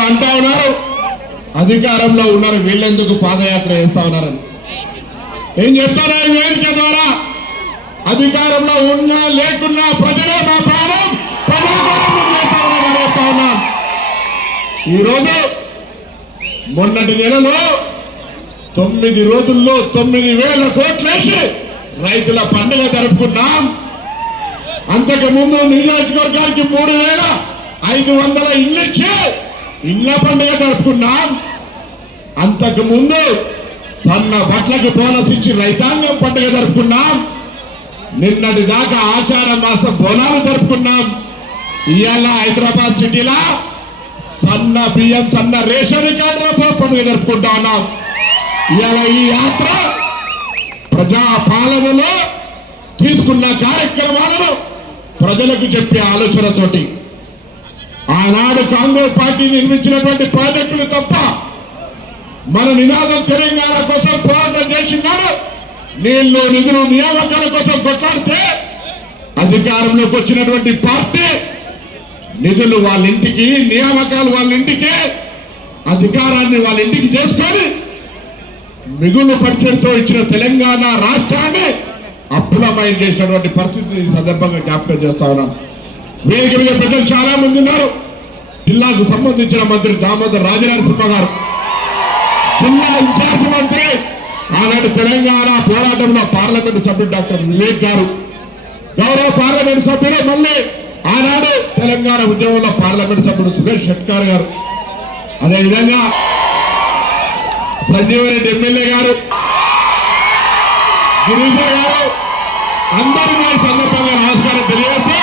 అంటా ఉన్నారు. అధికారంలో ఉన్నారు. వీళ్ళెందుకు పాదయాత్ర చేస్తా ఉన్నారని. ఏం చెప్తారా ఈ వేదిక ద్వారా? అధికారంలో ఉన్నా లేకున్నా ప్రజలే మా ప్రాణం. ప్రజల కోసం చేస్తామని ఉన్నాం. ఈరోజు మొన్నటి నెలలో తొమ్మిది రోజుల్లో తొమ్మిది వేల కోట్లేసి రైతుల పండుగ జరుపుకున్నాం. అంతకు ముందు నియోజకవర్గానికి మూడు వేల ఐదు వందల ఇళ్ళు ఇచ్చి ఇండ్ల పండుగ జరుపుకున్నాం. అంతకు ముందు సన్న బట్లకు బోనస్ ఇచ్చి రైతాంగం పండుగ జరుపుకున్నాం. నిన్నటి దాకా ఆచార మాస బోనాలు జరుపుకున్నాం. ఇవాళ హైదరాబాద్ సిటీలా సన్న బియ్యం సన్న రేషన్ కార్డుల పండుగ జరుపుకుంటా ఉన్నాం. ఇవాళ ఈ యాత్ర ప్రజా పాలనలో తీసుకున్న కార్యక్రమాలను ప్రజలకు చెప్పే ఆలోచనతోటి ఆనాడు కాంగ్రెస్ పార్టీ నిర్మించినటువంటి ప్రాజెక్టులు తప్ప మన నినాదం తెలంగాణ కోసం పోరాటం చేసినాడు నీళ్ళు నిధులు నియామకాల కోసం కొట్లాడితే అధికారంలోకి వచ్చినటువంటి పార్టీ నిధులు వాళ్ళ ఇంటికి నియామకాలు వాళ్ళ ఇంటికి అధికారాన్ని వాళ్ళ ఇంటికి చేసుకొని మిగులు బడ్జెట్తో ఇచ్చిన తెలంగాణ రాష్ట్రాన్ని అప్పులమయం చేసినటువంటి పరిస్థితి ఈ సందర్భంగా జ్ఞాపకం చేస్తా ఉన్నాం. వేదిక మీద ప్రజలు చాలా మంది ఉన్నారు. జిల్లాకు సంబంధించిన మంత్రి దామోదర్ రాజనరసింహ గారు. జిల్లా ఇన్ఛార్జ్ మంత్రి ఆనాడు తెలంగాణ పోరాటంలో పార్లమెంటు సభ్యుడు డాక్టర్ వివేక్ గారు. గౌరవ పార్లమెంటు సభ్యులు మళ్ళీ ఆనాడు తెలంగాణ ఉద్యమంలో పార్లమెంటు సభ్యుడు సురేష్ షెట్కార్ గారు. అదేవిధంగా సంజీవరెడ్డి ఎమ్మెల్యే గారు గిరీశ గారు అందరూ ఈ సందర్భంగా నమస్కారం తెలియజేస్తూ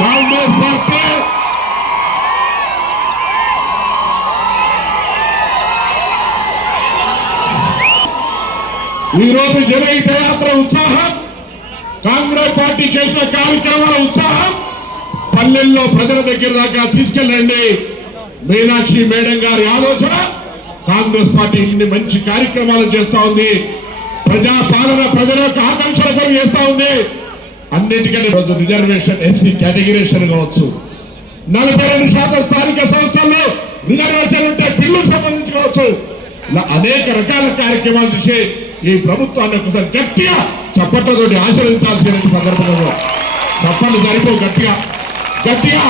కాంగ్రెస్ పార్టీ ఈ రోజు జనహిత యాత్ర ఉత్సాహం. కాంగ్రెస్ పార్టీ చేసిన కార్యక్రమాల ఉత్సాహం. పల్లెల్లో ప్రజల దగ్గర దాకా తీసుకెళ్ళండి. మీనాక్షి మేడం గారి ఆలోచన. కాంగ్రెస్ పార్టీ ఇన్ని మంచి కార్యక్రమాలు చేస్తా ఉంది. ప్రజా పాలన ప్రజల యొక్క ఆకాంక్షల కొరకు చేస్తా ఉంది. అన్నిటికంటే రోజు రిజర్వేషన్ ఎస్సీ కేటగిరేషన్ కావచ్చు. నలభై రెండు శాతం స్థానిక సంస్థల్లో రిజర్వేషన్ ఉంటే బిల్లుకు సంబంధించి కావచ్చు. ఇలా అనేక రకాల కార్యక్రమాలు చేసి ఈ ప్రభుత్వాన్ని ఒకసారి గట్టిగా చప్పట్లతోటి ఆశీర్వదించాల్సిన సందర్భంలో చప్పట్లు సరిపో గట్టిగా. గట్టిగా.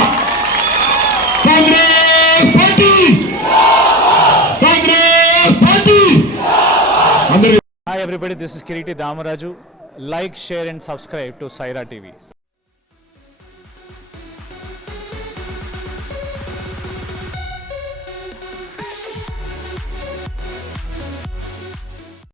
కాంగ్రెస్ పార్టీ! కాంగ్రెస్ పార్టీ! అందరి Hi everybody, this is Kiriti Damaraju. Like, share and subscribe to Saira TV.